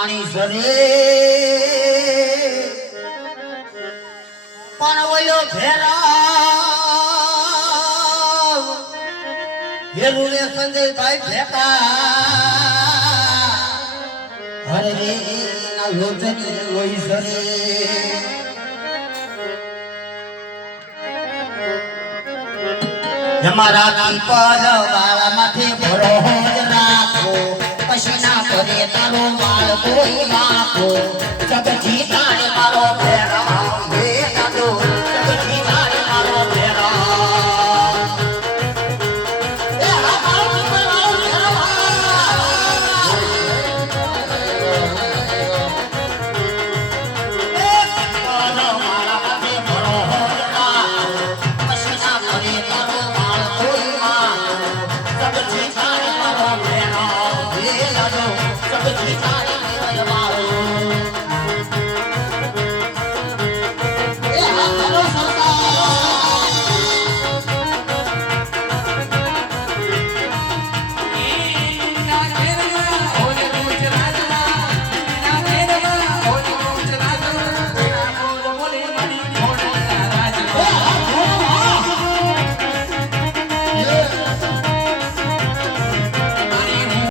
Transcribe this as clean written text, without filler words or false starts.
માણી સરે પણ ઓયો ફેરા હેરું રે સંજયભાઈ ફેકા હરે રે ના લોચની લોહી સરે અમારા પીપર વાળામાંથી ભરો જ રાખો પછી ના કરે તારો માળ કોઈ વાંકો જગજી તાણે મારો ફેરા